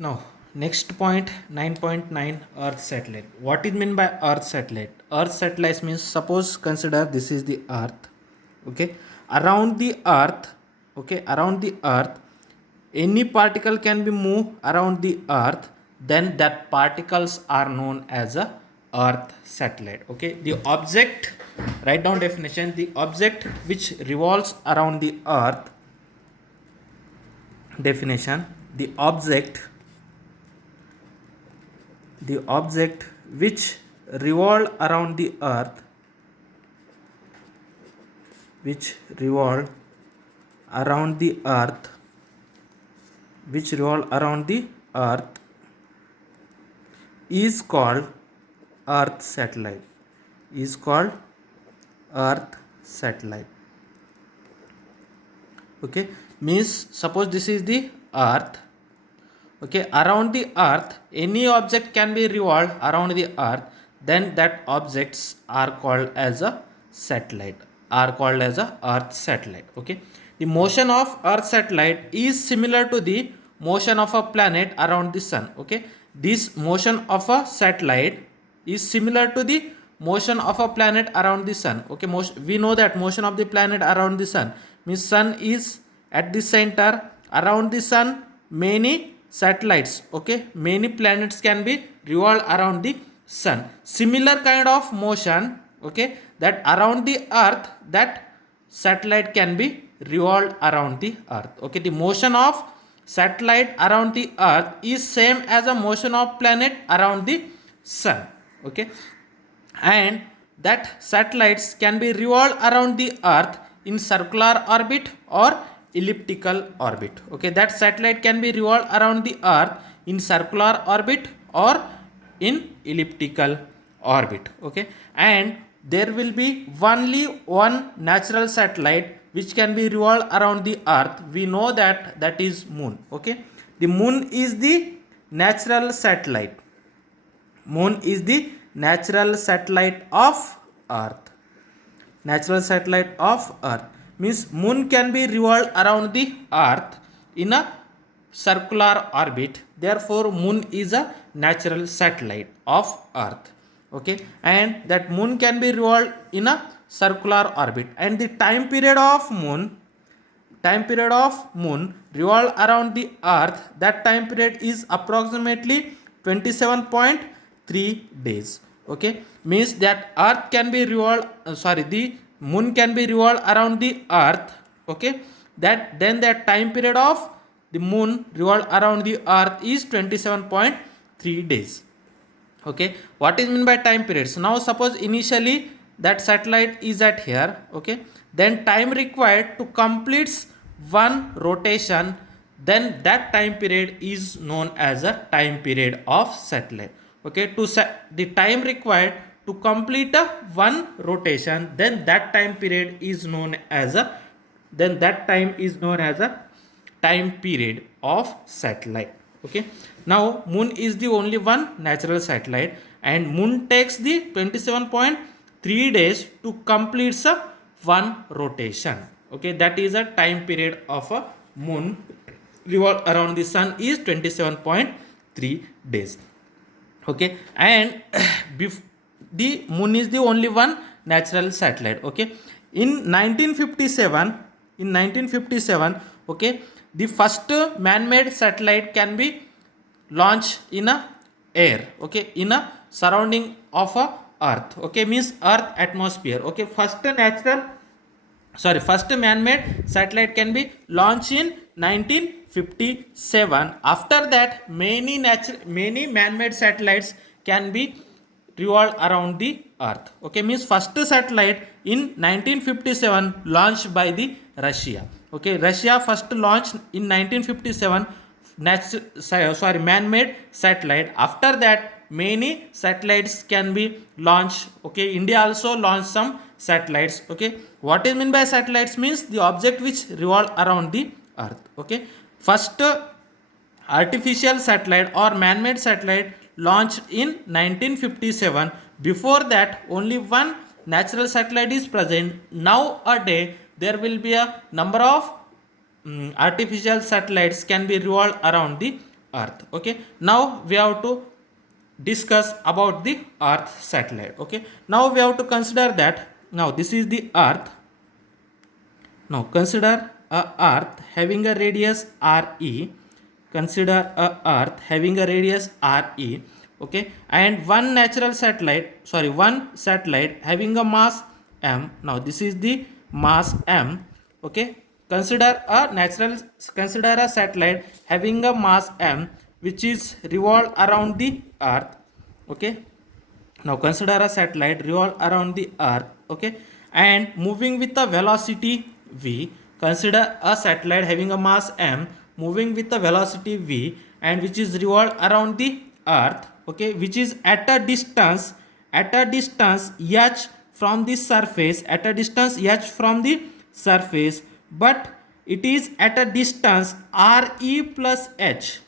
Now, next point 9.9 Earth satellite. What is meant by Earth satellite? Earth satellite means suppose consider this is the Earth. Okay, around the Earth. Okay, around the Earth, any particle can be moved around the Earth. Then that particles are known as a Earth satellite. Okay, the object. Write down definition. The object which revolves around the Earth. Definition: the object which revolve around the earth which revolve around the earth which revolve around the earth is called earth satellite. Okay, means suppose this is the earth. Okay, around the earth any object can be revolved around the earth, then that objects are called as a earth satellite. Okay, the motion of earth satellite is similar to the motion of a planet around the sun. Okay, this motion of a satellite is similar to the motion of a planet around the sun. Okay, we know that motion of the planet around the sun means sun is at the center. Around the sun many satellites, okay, many planets can be revolve around the sun. Similar kind of motion, okay, that around the earth, that satellite can be revolved around the earth. Okay, the motion of satellite around the earth is same as a motion of planet around the sun. Okay, and that satellites can be revolved around the earth in circular orbit or elliptical orbit. Okay, that satellite can be revolved around the earth in circular orbit or in elliptical orbit. Okay, and there will be only one natural satellite which can be revolved around the earth. We know that that is moon. Okay, the moon is the natural satellite. Moon is the natural satellite of earth. Natural satellite of earth means moon can be revolved around the earth in a circular orbit. Therefore moon is a natural satellite of earth. Okay, and that moon can be revolved in a circular orbit, and the time period of moon revolve around the earth, that time period is approximately 27.3 days. Okay, means that earth can be revolved the moon can be revolved around the earth. Okay, that then that time period of the moon revolve around the earth is 27.3 days. Okay, what is meant by time periods? Now suppose initially that satellite is at here. Okay, then time required to complete one rotation, then that time period is known as a time period of satellite. Okay, to the time required to complete a one rotation, then that time period is known as a time period of satellite. Okay, now moon is the only one natural satellite, and moon takes the 27.3 days to complete a one rotation. Okay, that is a time period of a moon revolve around the sun is 27.3 days. Okay, and the moon is the only one natural satellite. Okay, in 1957, okay, the first man-made satellite can be launched in a air. Okay, in a surrounding of a earth. Okay, means earth atmosphere. Okay, first man-made satellite can be launched in 1957. After that many man-made satellites can be revolved around the earth. Okay, means first satellite in 1957 launched by the Russia. Okay, Russia first launched in 1957 man-made satellite. After that many satellites can be launched. Okay, India also launched some satellites. Okay, what is meant by satellites means the object which revolve around the earth. Okay, first artificial satellite or man-made satellite launched in 1957. Before that only one natural satellite is present. Nowadays there will be a number of artificial satellites can be revolved around the earth. Okay, now we have to discuss about the earth satellite. Okay, now we have to consider that now this is the earth. Now consider a earth having a radius re. Consider a earth having a radius re. Okay, and one satellite having a mass m. Now this is the mass m. Okay, consider a satellite having a mass m which is revolve around the earth. Okay, now consider a satellite revolve around the earth. Okay, and moving with a velocity v. Consider a satellite having a mass m moving with a velocity v and which is revolve around the earth. Okay, which is at a distance h from the surface, but it is at a distance re plus h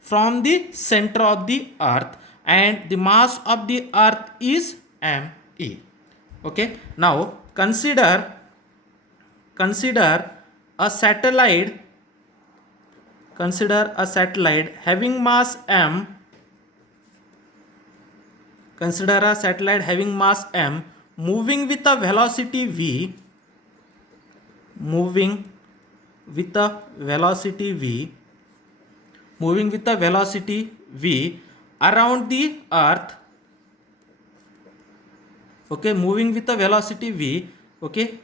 from the center of the earth, and the mass of the earth is me. Okay, now consider a satellite having mass m. Consider a satellite having mass m moving with a velocity v, moving with a velocity v around the earth. Okay, moving with a velocity v, okay,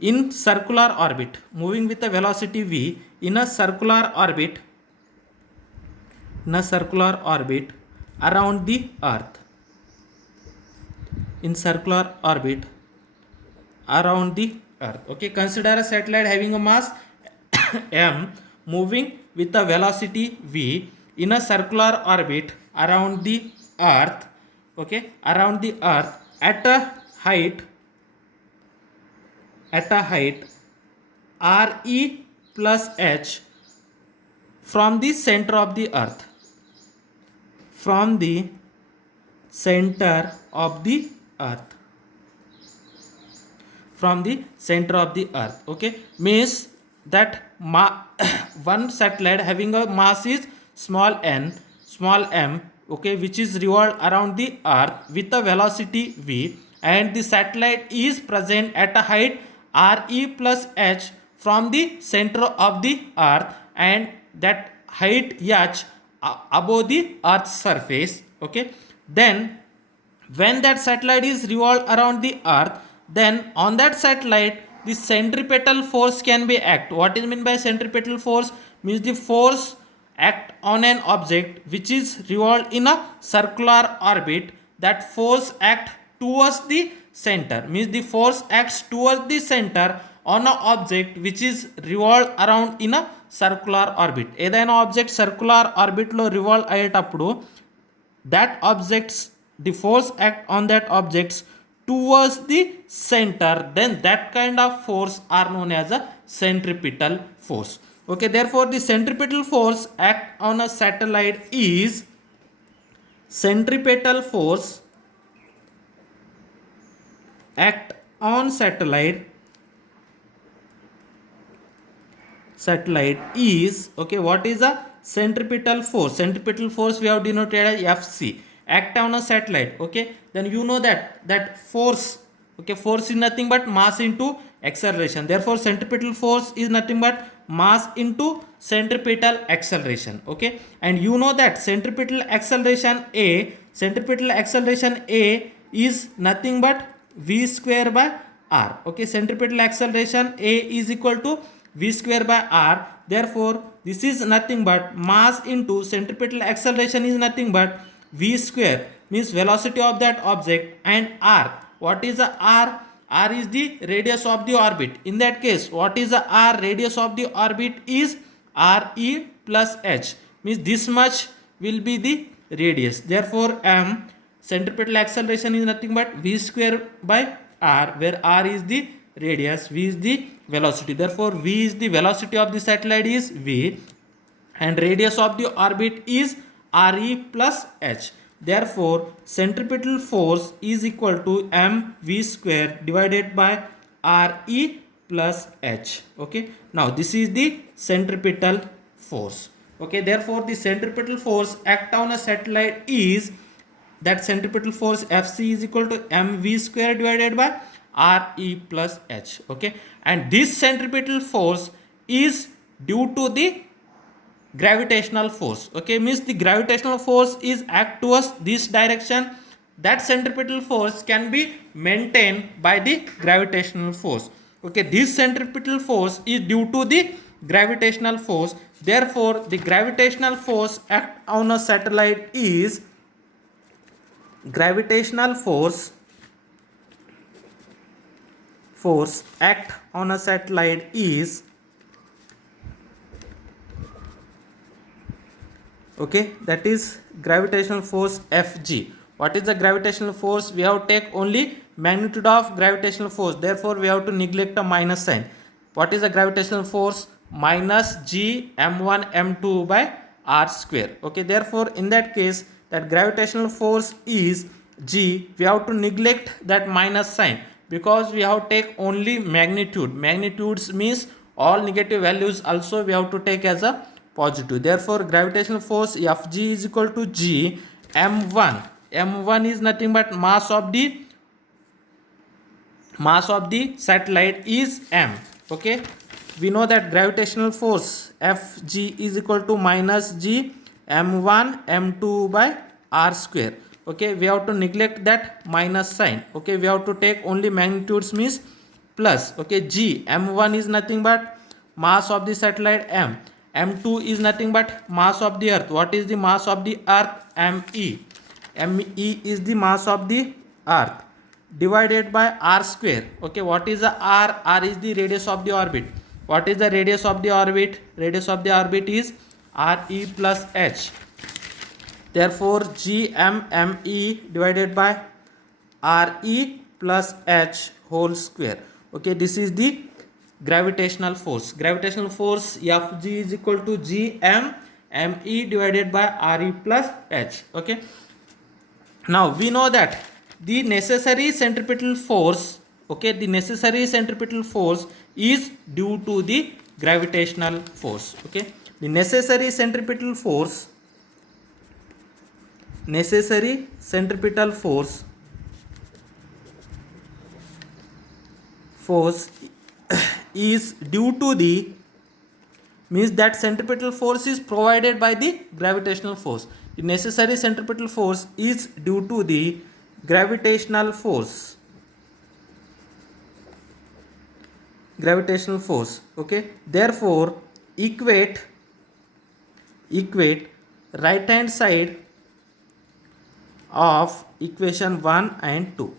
in circular orbit, moving with a velocity v in a circular orbit around the earth, in circular orbit around the earth. Okay, consider a satellite having a mass m moving with a velocity v in a circular orbit around the earth. Okay, around the earth at a height re plus h from the center of the earth, okay, means that one satellite having a mass is small m, okay, which is revolved around the earth with a velocity v, and the satellite is present at a height re plus h from the center of the earth, and that height h above the earth's surface. Okay, then when that satellite is revolved around the earth, then on that satellite the centripetal force can be act. What is meant by centripetal force? Means the force act on an object which is revolved in a circular orbit. That force act towards the center, means the force acts towards the center on a object which is revolved around in a circular orbit. ఏదైనా object circular ఆర్బిట్లో revolve అయ్యేటప్పుడు that objects, the force act on that objects towards the center, then that kind of force are known as a centripetal force. Okay, therefore the centripetal force act on a satellite is centripetal force act on satellite is, okay, what is a centripetal force? Centripetal force we have denoted as fc, act on a satellite. Okay, then you know that force, okay, force is nothing but mass into acceleration. Therefore centripetal force is nothing but mass into centripetal acceleration. Okay, and you know that centripetal acceleration a is nothing but v square by r. Okay, centripetal acceleration a is equal to v square by r. Therefore this is nothing but mass into centripetal acceleration is nothing but v square, means velocity of that object, and r. What is the r? R is the radius of the orbit. In that case, what is the r? Radius of the orbit is re plus h, means this much will be the radius. Therefore centripetal acceleration is nothing but v square by r, where r is the radius, v is the velocity. Therefore v is the velocity of the satellite is v, and radius of the orbit is re plus h. Therefore centripetal force is equal to mv square divided by re plus h. Okay, now this is the centripetal force. Okay, therefore the centripetal force act on a satellite is, that centripetal force Fc is equal to mv square divided by re plus h. Okay, and this centripetal force is due to the gravitational force. Okay, means the gravitational force is act towards this direction, that centripetal force can be maintained by the gravitational force. Okay, this centripetal force is due to the gravitational force, therefore the gravitational force act on a satellite is, gravitational force act on a satellite is, okay, that is gravitational force Fg. What is the gravitational force? We have to take only magnitude of gravitational force, therefore we have to neglect a minus sign. What is the gravitational force? Minus g m1 m2 by r square. Okay, therefore in that case that gravitational force is g, we have to neglect that minus sign because we have to take only magnitude. Magnitudes means all negative values also we have to take as a positive. Therefore gravitational force Fg is equal to g m1. M1 is nothing but mass of the satellite is m. Okay, we know that gravitational force Fg is equal to minus g m1 m2 by r square. Okay, we have to neglect that minus sign. Okay, we have to take only magnitudes means plus. Okay, g m1 is nothing but mass of the satellite m. M2 is nothing but mass of the earth. What is the mass of the earth? Me. Me is the mass of the earth divided by r square. Okay, what is the r? R is the radius of the orbit. What is the radius of the orbit? Radius of the orbit is re plus h. Therefore gmme divided by re plus h whole square. Okay, this is the gravitational force. Gravitational force Fg is equal to gme divided by re plus h. Okay, now we know that the necessary centripetal force, okay, the necessary centripetal force is due to the gravitational force. Okay, the necessary centripetal force is due to the, means that centripetal force is provided by the gravitational force. The necessary centripetal force is due to the gravitational force. Okay, therefore equate right hand side of equation 1 and 2,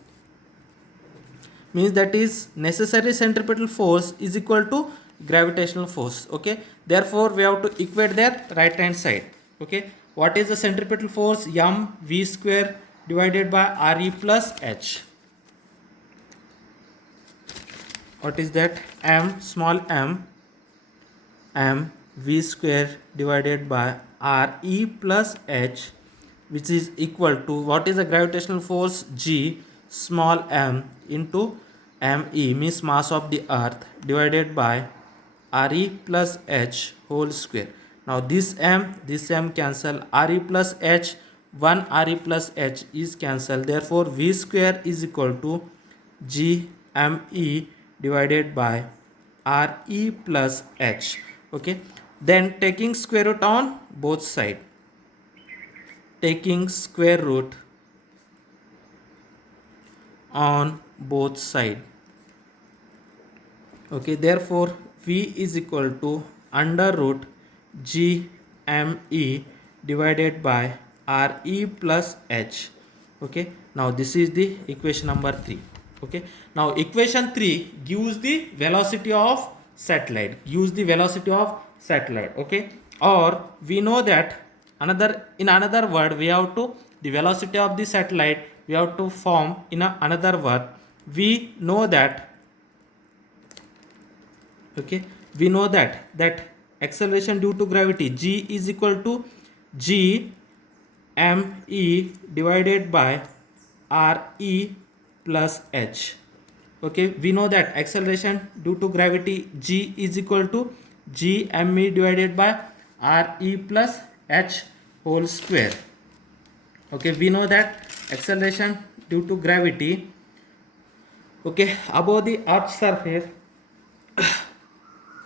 means that is necessary centripetal force is equal to gravitational force. Okay, therefore we have to equate their right hand side. Okay, what is the centripetal force? M v square divided by re plus h. What is that? M small m v square divided by re plus h, which is equal to, what is the gravitational force? G small m into me, means mass of the earth, divided by re plus h whole square. Now this m cancel, re plus h, 1 re plus h is cancelled, therefore v square is equal to gme divided by re plus h. Okay, then taking square root on both sides, taking square root on both sides. Okay, therefore v is equal to under root gme divided by re plus h. Okay, now this is the equation number 3. Okay, now equation 3 gives the velocity of satellite, okay, or we know that in another word we have to, the velocity of the satellite we have to form in another word. We know that, okay, we know that acceleration due to gravity g is equal to g me divided by re plus h. Okay, we know that acceleration due to gravity g is equal to g me divided by re plus h whole square. Okay, we know that acceleration due to gravity, okay, above the earth surface,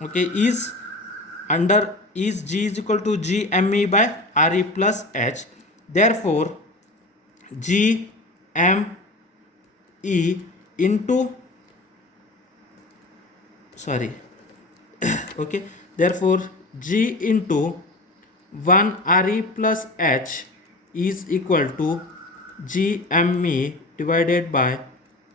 okay, is g is equal to g me by re plus h. Therefore g m e into, sorry, okay, therefore g into 1 re plus h is equal to g me divided by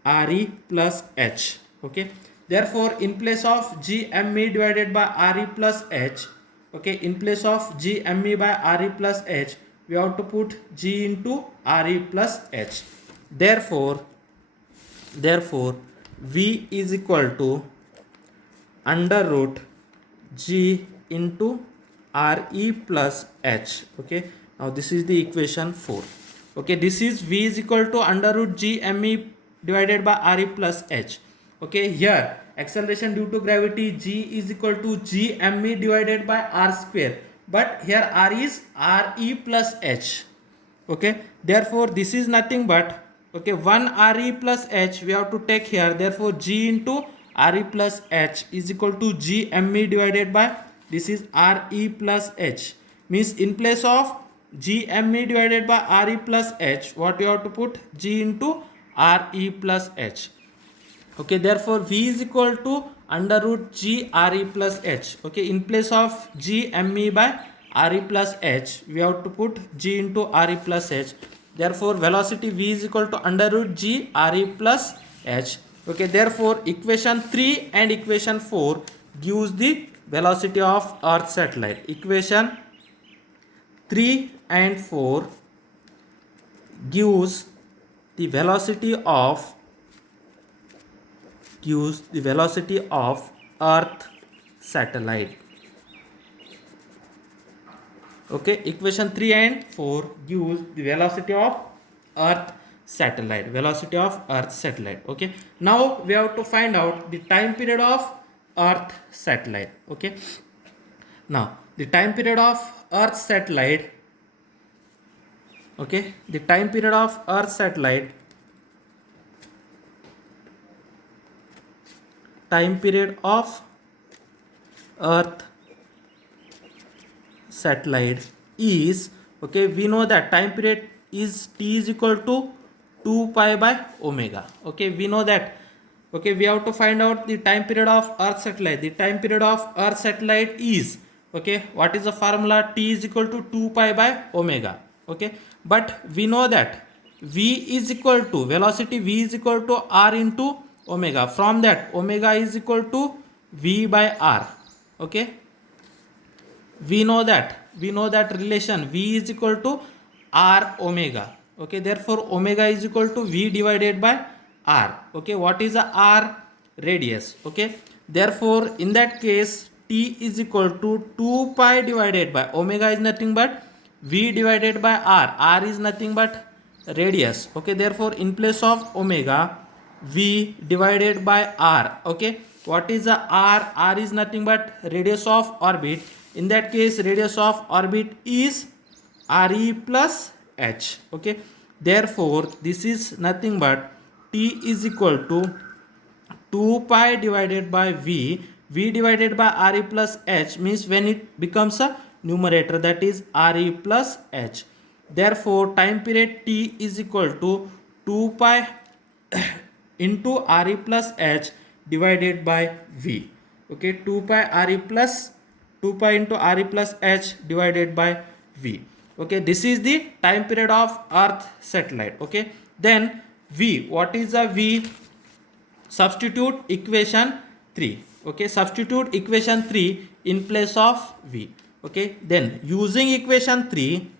re plus h. Okay, therefore in place of g me divided by re plus h, okay, in place of g me by re plus h, we have to put g into re plus h. Therefore v is equal to under root g into re plus h. Okay, now this is the equation 4. Okay, this is v is equal to under root g me divided by re plus h. Okay, here acceleration due to gravity g is equal to g me divided by r square, but here r is re plus h. Okay, therefore this is nothing but, okay, 1 re plus h we have to take here. Therefore g into re plus h is equal to g me divided by, this is re plus h, means in place of g me divided by re plus h, what you have to put, g into re plus h. Okay, therefore v is equal to under root g re plus h. Okay, in place of g me by re plus h, we have to put g into re plus h. Therefore velocity v is equal to under root g re plus h. Okay, therefore equation 3 and equation 4 gives the velocity of earth satellite. Equation 3 and 4 gives the velocity of earth satellite. Okay, equation 3 and 4 gives the velocity of earth satellite. Okay, now we have to find out the time period of earth satellite. Okay, now the time period of earth satellite, okay, the time period of earth satellite, time period of earth satellite is, okay, we know that time period is t is equal to 2 pi by omega. Okay, we know that. Okay, we have to find out the time period of earth satellite. The time period of earth satellite is, okay, what is the formula? T is equal to 2 pi by omega. Okay, but we know that v is equal to, velocity v is equal to r into omega. From that omega is equal to v by r. Okay, we know that relation v is equal to r omega. Okay, therefore omega is equal to v divided by r. Okay, what is the r? Radius. Okay, therefore in that case t is equal to 2 pi divided by, omega is nothing but v divided by r is nothing but radius. Okay, therefore in place of omega, v divided by r. Okay, what is the r is nothing but radius of orbit. In that case radius of orbit is re plus h. Okay, therefore this is nothing but t is equal to 2 pi divided by v divided by re plus h, means when it becomes a numerator, that is re plus h. Therefore time period t is equal to 2 pi into re plus h divided by v. Okay, 2 pi into re plus h divided by v. Okay, this is the time period of earth satellite. Okay, then v, what is the v? Substitute equation 3. Okay, substitute equation 3 in place of v. Okay, then using equation 3,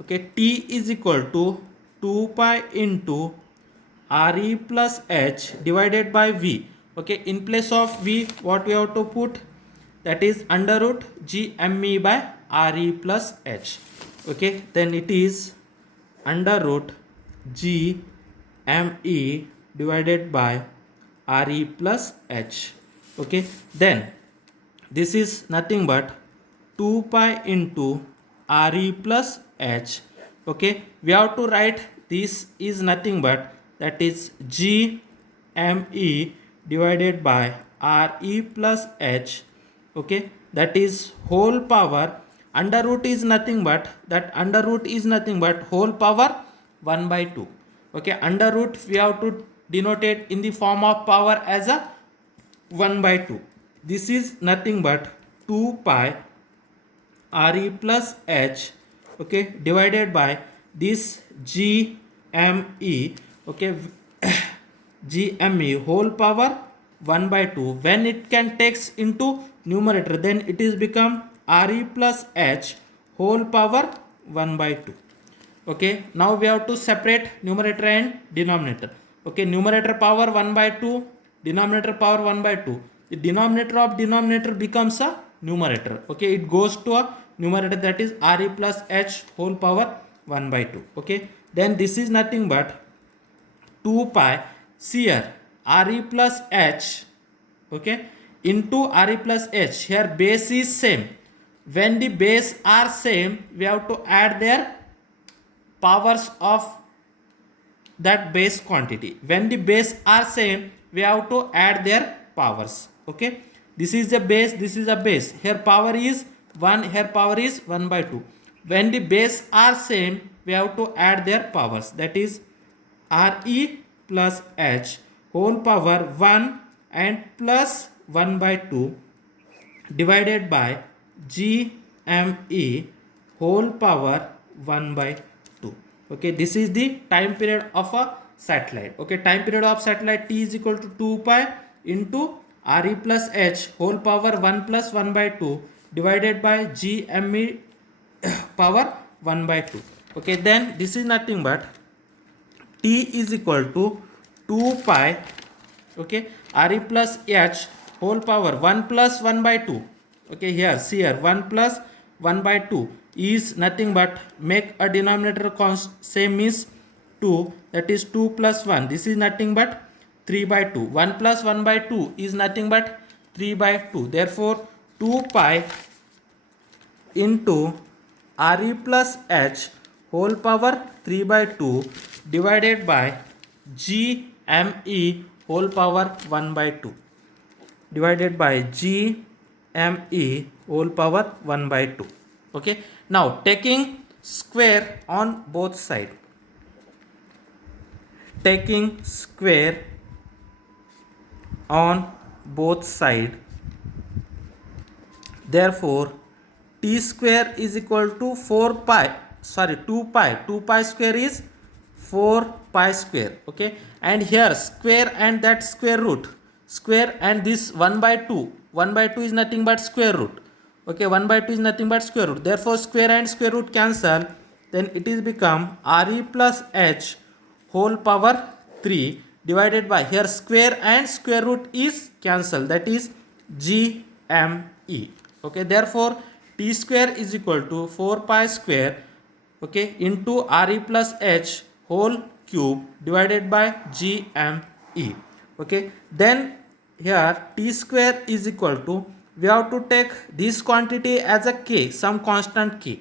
okay, t is equal to 2 pi into re plus h divided by v. Okay, in place of v, what we have to put? That is under root g me by re plus h. Okay, then it is under root g me divided by re plus h. Okay, then this is nothing but 2 pi into re plus h. Okay, we have to write this is nothing but that is g me divided by re plus h. Okay, that is whole power, under root is nothing but that under root is nothing but whole power 1 by 2. Okay, under root we have to denote it in the form of power as a 1 by 2. This is nothing but 2 pi re plus h, okay, divided by this gme, okay, gme whole power 1 by 2. When it can takes into numerator, then it is become re plus h whole power 1 by 2. Okay, now we have to separate numerator and denominator. Okay, numerator power 1 by 2, denominator power 1 by 2. The denominator of denominator becomes a numerator. Okay, it goes to a numerator, that is re plus h whole power 1 by 2. Okay, then this is nothing but 2 pi here re plus h, okay, into re plus h. Here base is same. When the base are same, we have to add their powers of that base quantity. When the base are same, we have to add their powers. Okay, this is the base, this is a base. Here power is 1, here power is 1 by 2. When the base are same, we have to add their powers, that is re plus h whole power 1 and plus 1 by 2 divided by gme whole power 1 by 2. Okay, this is the time period of a satellite. Okay, time period of satellite t is equal to 2 pi into re plus h whole power 1 plus 1 by 2 divided by gme power 1 by 2. Okay, then this is nothing but t is equal to 2 pi, okay, re plus h whole power 1 plus 1 by 2. Okay, here see here 1 plus 1 by 2 is nothing but make a denominator same is 2, that is 2 plus 1. This is nothing but 3 by 2. 1 plus 1 by 2 is nothing but 3 by 2. Therefore 2 pi into re plus h whole power 3 by 2 divided by gme whole power 1 by 2 divided by gme whole power 1 by 2. Okay, now taking square on both sides, taking square on both sides, therefore t square is equal to 4 pi, sorry 2 pi, 2 pi square is 4 pi square. Okay, and here square and that square root, square and this 1 by 2, 1 by 2 is nothing but square root. Okay, 1 by 2 is nothing but square root. Therefore square and square root cancel, then it is become re plus h whole power 3 divided by, here square and square root is cancel, that is gme. Okay, therefore t square is equal to 4 pi square, okay, into re plus h whole cube divided by gme. Okay, then here t square is equal to, we have to take this quantity as a k, some constant k.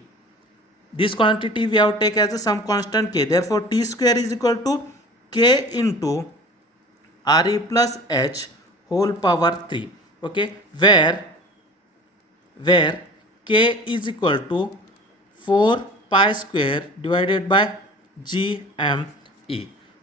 This quantity we have to take as a some constant k. Therefore t square is equal to k into re plus h whole power 3. Okay, where k is equal to 4 pi square divided by gme.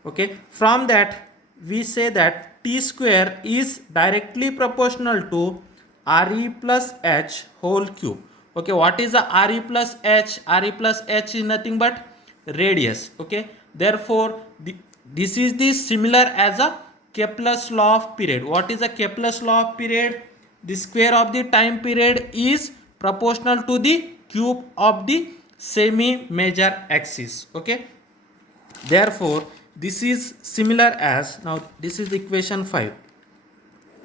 Okay, from that we say that t square is directly proportional to re plus h whole cube. Okay, what is the re plus h? Re plus h is nothing but radius. Okay, therefore this is the similar as a Kepler's law of period. What is the Kepler's law of period? The square of the time period is proportional to the cube of the semi major axis. Okay, therefore this is similar as, now this is equation 5.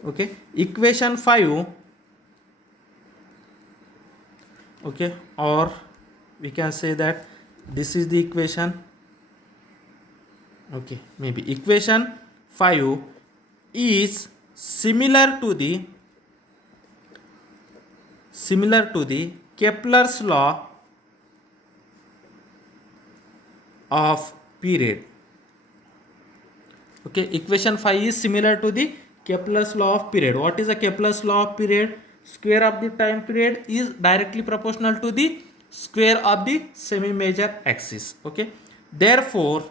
Okay, equation 5, okay, or we can say that this is the equation. Okay, maybe equation 5 is similar to the similar to the Kepler's law of period. Okay, equation 5 is similar to the Kepler's law of period. What is the Kepler's law of period? Square of the time period is directly proportional to the square of the semi major axis. Okay, therefore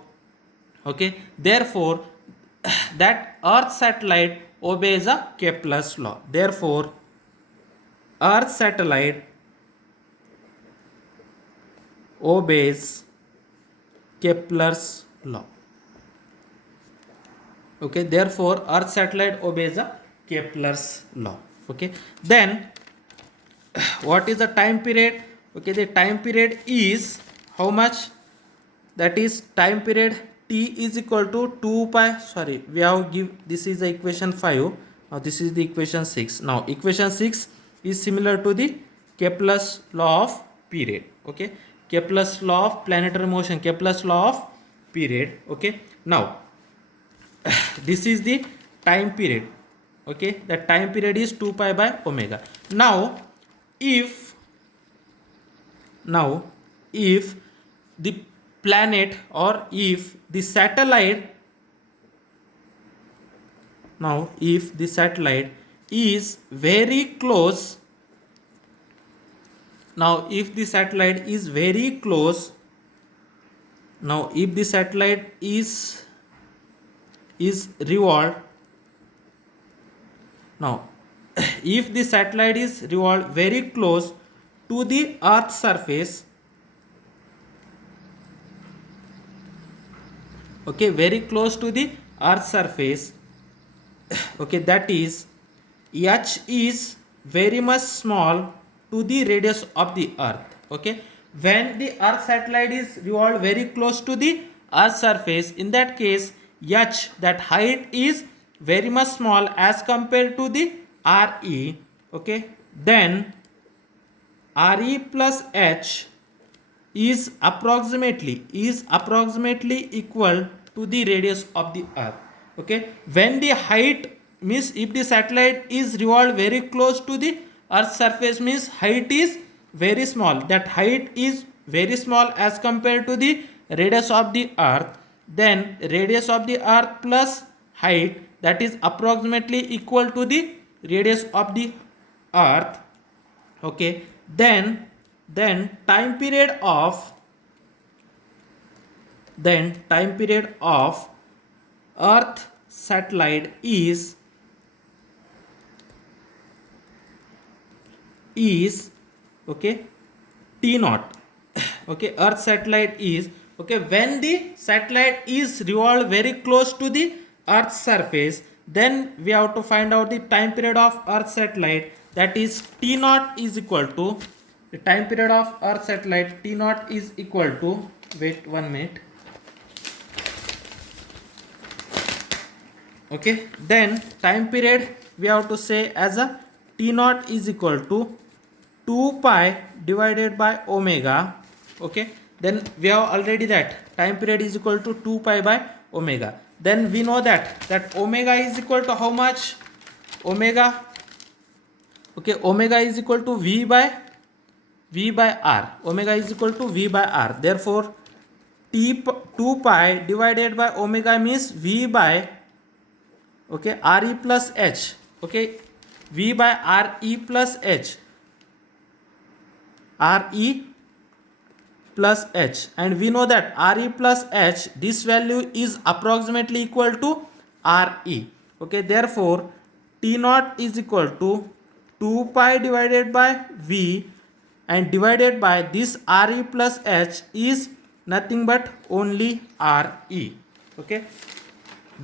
that earth satellite obeys a Kepler's law. Therefore earth satellite obeys Kepler's law. Okay, therefore earth satellite obeys a Kepler's law. Okay, then what is the time period? Okay, the time period is how much? That is time period t is equal to 2 pi, sorry, we have give, this is the equation 5. Now this is the equation 6. Now equation 6 is similar to the Kepler's law of period. Okay, Kepler's law of planetary motion, Kepler's law of period. Okay, now this is the time period. Okay, the time period is 2 pi by omega. Now if the planet or if the satellite, now if the satellite is very close, now if the satellite is very close, now if the satellite is revolved, now if the satellite is revolved very close to the earth's surface, okay, very close to the earth's surface, okay, that is h is very much small to the radius of the earth. Okay, when the earth satellite is revolved very close to the earth's surface, in that case h, that height is very much small as compared to the re. Okay, then re plus h is approximately equal to the radius of the earth. Okay, when the height means if the satellite is revolved very close to the earth's surface, means height is very small, that height is very small as compared to the radius of the earth, then radius of the earth plus height, that is approximately equal to the radius of the earth. Okay, then time period of earth satellite is okay t naught. Okay, earth satellite is, okay, when the satellite is revolved very close to the earth's surface, then we have to find out the time period of earth satellite, that is t naught is equal to, the time period of earth satellite t naught is equal to, wait 1 minute. Okay, then time period we have to say as a t naught is equal to 2 pi divided by omega. Okay, then we have already that time period is equal to 2 pi by omega. Then we know that omega is equal to how much? Omega, okay, omega is equal to v by r. Omega is equal to v by r. Therefore 2 pi divided by omega means v by, okay, re plus h. Okay, v by re plus h, re plus h, and we know that re plus h, this value is approximately equal to re. Okay, therefore t naught is equal to 2 pi divided by v and divided by this re plus h is nothing but only re. Okay,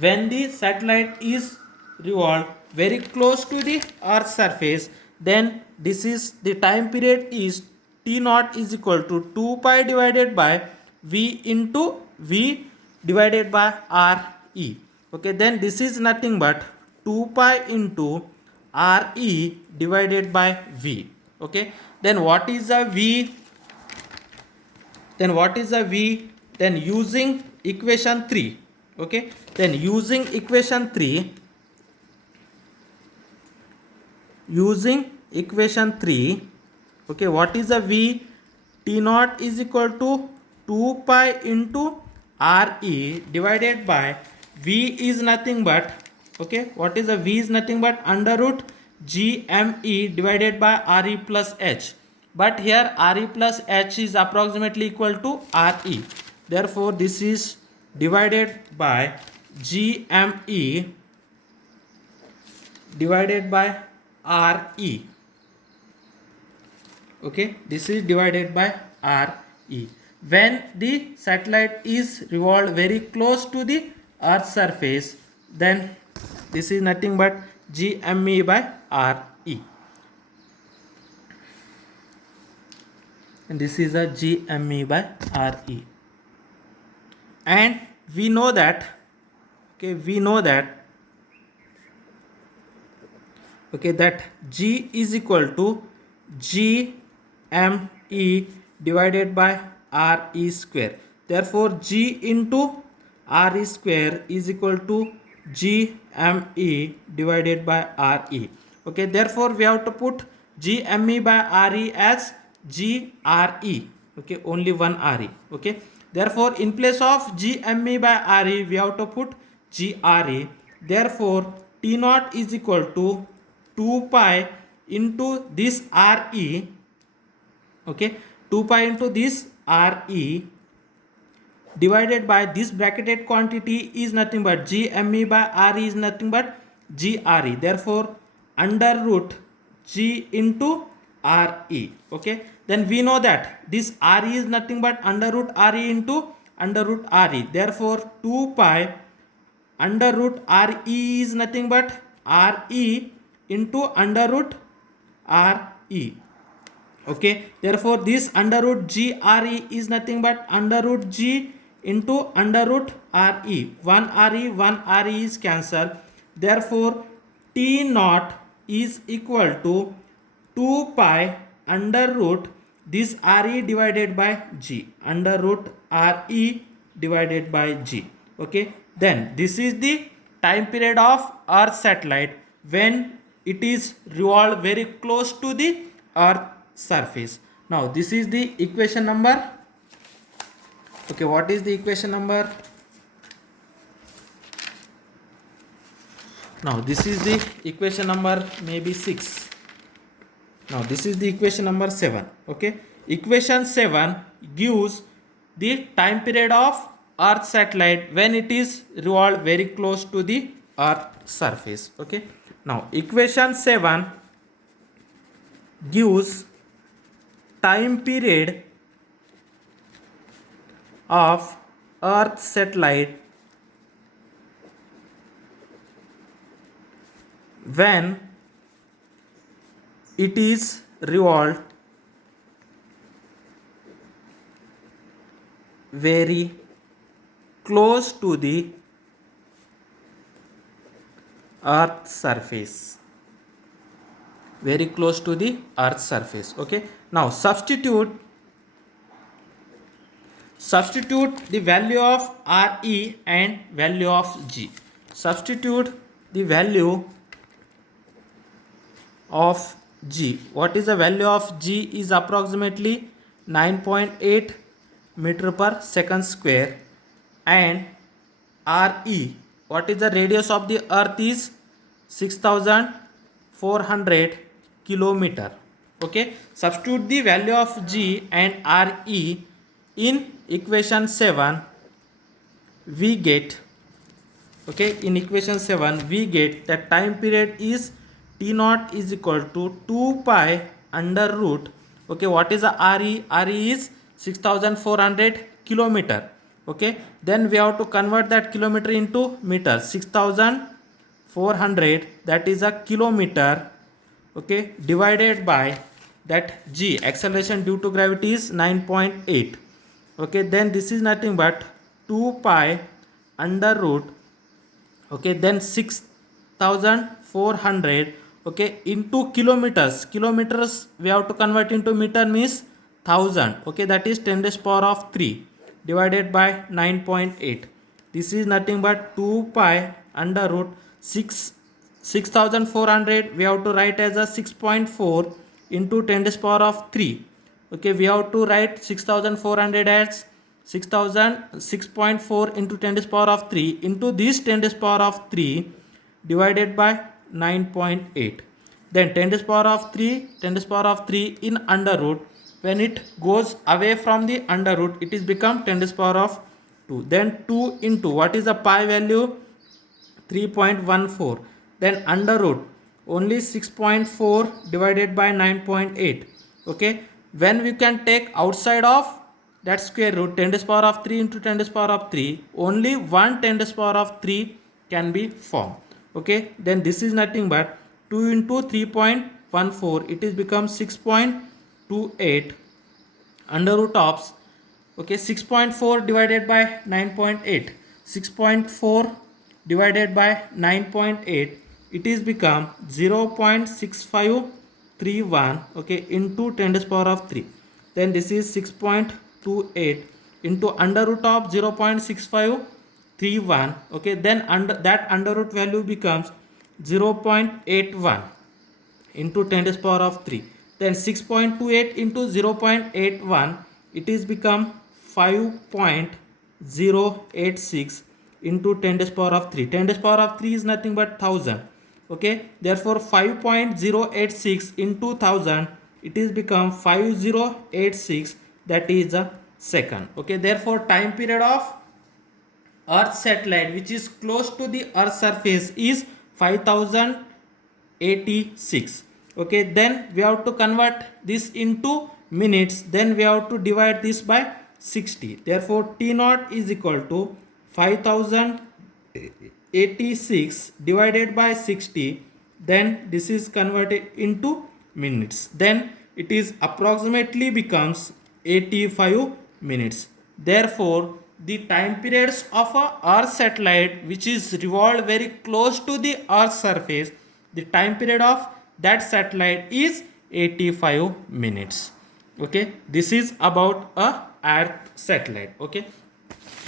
when the satellite is revolved very close to the earth's surface, then this is the time period is t naught is equal to 2 pi divided by v into v divided by re. Okay, then this is nothing but 2 pi into re divided by v. Okay, then what is the v? Then using equation 3. Okay, then using equation 3, Okay, what is the V? T naught is equal to 2 pi into Re divided by V is nothing but, okay, what is the V is nothing but under root GME divided by Re plus H. But here Re plus H is approximately equal to Re. Therefore, this is divided by GME divided by Re. Okay, this is divided by Re. When the satellite is revolved very close to the Earth's surface, then this is nothing but GME by Re. And this is a GME by Re. And we know that, okay, that G is equal to GME divided by Re square. Therefore, G into Re square is equal to GME divided by Re. Okay, therefore we have to put GME by Re as GRE. Okay, only one Re. Okay, therefore in place of GME by Re we have to put GRE. Therefore T naught is equal to 2 pi into this Re. Okay, 2 pi into this Re divided by this bracketed quantity is nothing but GME by Re is nothing but GRE. Therefore under root G into Re. Okay, then we know that this Re is nothing but under root Re into under root Re. Therefore 2 pi under root Re is nothing but Re into under root Re. Okay, therefore this under root GRE is nothing but under root G into under root Re. 1 Re is cancelled. Therefore T naught is equal to 2 pi under root this Re divided by G, under root Re divided by G. Okay, then this is the time period of Earth satellite when it is revolved very close to the Earth surface. Now this is the equation number. Okay, what is the equation number? Now this is the equation number maybe 6. Now this is the equation number 7. Okay, equation 7 gives the time period of Earth satellite when it is revolved very close to the Earth surface. Okay, now equation 7 gives time period of Earth satellite when it is revolved very close to the Earth surface. Very close to the Earth's surface. Okay, now substitute the value of Re and value of G. Substitute the value of G. What is the value of G? Is approximately 9.8 meter per second square, and Re, what is the radius of the Earth, is 6400 kilometer. Okay, substitute the value of G and Re in equation 7. We get, okay, in equation 7 we get that time period is T naught is equal to 2 pi under root, okay, what is the Re? Re is 6400 kilometer. Okay, then we have to convert that kilometer into meter. 6400, that is a kilometer. Okay, divided by that G, acceleration due to gravity, is 9.8. okay, then this is nothing but 2 pi under root, okay, then 6400, okay, into kilometers. Kilometers we have to convert into meter, means 1000. Okay, that is 10 raised power of 3 divided by 9.8. This is nothing but 2 pi under root 6400 we have to write as a 6.4 into 10 to the power of 3. Okay, we have to write 6400 as 6,006.4 into 10 to the power of 3 into this 10 to the power of 3 divided by 9.8. Then 10 to the power of 3, 10 to the power of 3 in under root. When it goes away from the under root, it is become 10 to the power of 2. Then 2 into what is the pi value? 3.14. Then under root only 6.4 divided by 9.8. Okay, when we can take outside of that square root, 10 to the power of 3 into 10 to the power of 3, only 1 10 to the power of 3 can be formed. Okay, then this is nothing but 2 into 3.14, it is become 6.28 under root of, okay, 6.4 divided by 9.8, 6.4 divided by 9.8, it is become 0.6531, okay, into 10 to the power of 3. Then this is 6.28 into under root of 0.6531, okay, then under root value becomes 0.81 into 10 to the power of 3. Then 6.28 into 0.81, it is become 5.086 into 10 to the power of 3. 10 to the power of 3 is nothing but 1000. Okay, therefore 5.086 into 1000, it is become 5086, that is a second. Okay, therefore time period of Earth satellite which is close to the Earth surface is 5086. Okay, then we have to convert this into minutes, then we have to divide this by 60. Therefore T naught is equal to 5086 divided by 60, then this is converted into minutes, then it is approximately becomes 85 minutes. Therefore the time periods of a Earth satellite which is revolved very close to the Earth surface, the time period of that satellite is 85 minutes. Okay, this is about a Earth satellite. Okay,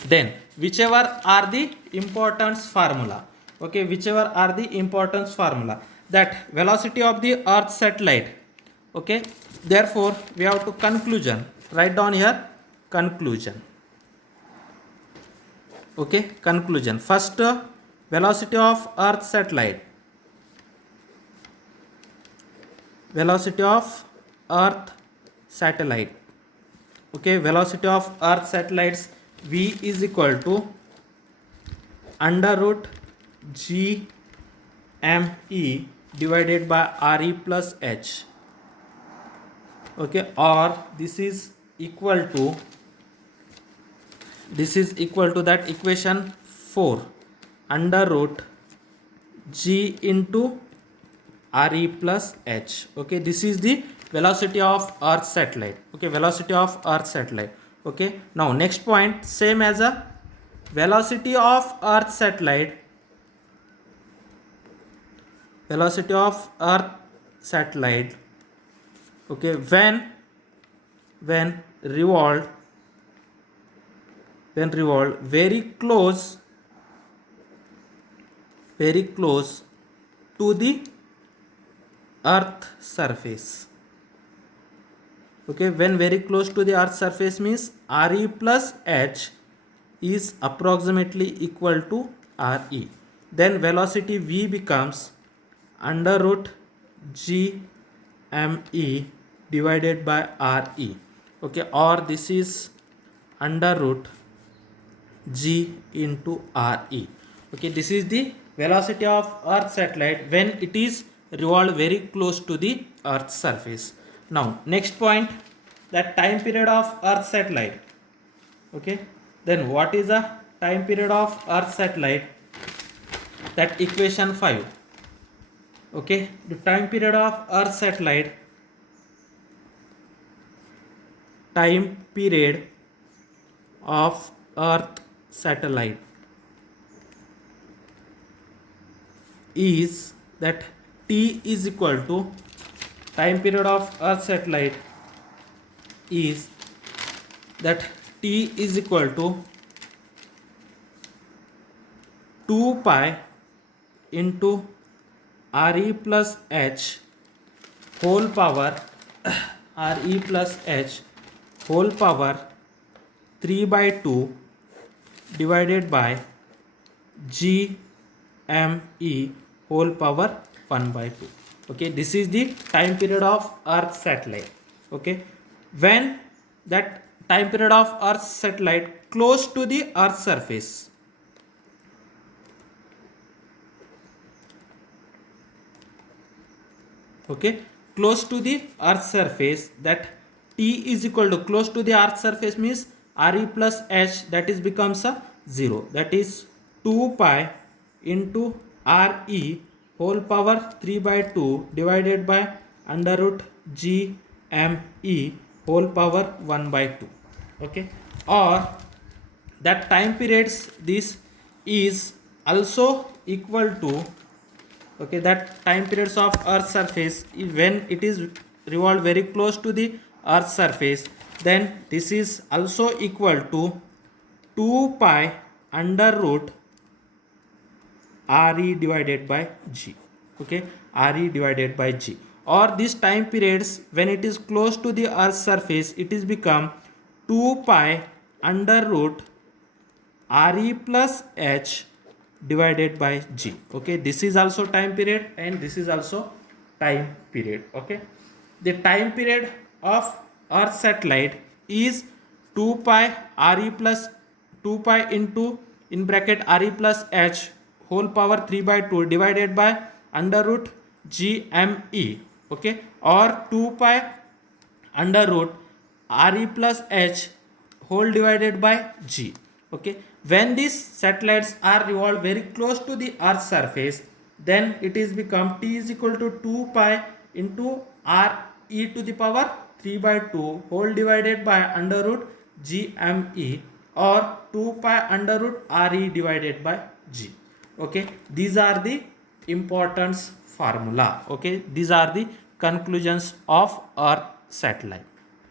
then whichever are the importance formula, okay, whichever are the importance formula, that velocity of the Earth satellite, okay, therefore we have to conclusion, write down here conclusion. Okay, conclusion. First, velocity of Earth satellite, velocity of Earth satellite, okay, velocity of Earth satellites, v is equal to under root g m e divided by re plus h. Okay, or this is equal to that equation 4 under root g into re plus h. Okay, this is the velocity of Earth satellite. Okay, velocity of Earth satellite. Okay, now next point, same as a velocity of Earth satellite, velocity of Earth satellite, okay, when revolved very close to the Earth surface. Okay, when very close to the Earth surface means re plus h is approximately equal to re. Then velocity v becomes under root g m e divided by re. Okay, or this is under root g into re. Okay, this is the velocity of Earth satellite when it is revolved very close to the Earth's surface. Now next point, that time period of Earth satellite. Okay, then what is the time period of Earth satellite? That equation 5. Okay, the time period of Earth satellite, time period of Earth satellite is that t is equal to, time period of Earth satellite is that t is equal to 2 pi into re plus h whole power re plus h whole power 3 by 2 divided by g m e whole power 1 by 2. Okay, this is the time period of earth satellite. Okay, when that time period of earth satellite close to the earth surface, okay, close to the earth surface, that t is equal to close to the earth surface means re plus h, that is becomes a 0, that is 2 pi into re whole power 3 by 2 divided by under root g m e whole power 1 by 2. Okay, or that time periods this is also equal to, okay, that time periods of earth surface when it is revolved very close to the earth surface, then this is also equal to 2 pi under root re divided by g. Okay, re divided by g, or this time periods when it is close to the earth surface, it is become 2 pi under root re plus h divided by g. Okay, this is also time period and this is also time period. Okay, the time period of earth satellite is 2 pi re plus 2 pi into in bracket re plus h whole power 3 by 2 divided by under root gme. Okay, or 2 pi under root re plus h whole divided by g. Okay, when these satellites are revolved very close to the earth surface, then it is become t is equal to 2 pi into r e to the power 3 by 2 whole divided by under root gme, or 2 pi under root re divided by g. Okay, these are the importance formula. Okay, these are the conclusions of earth satellite.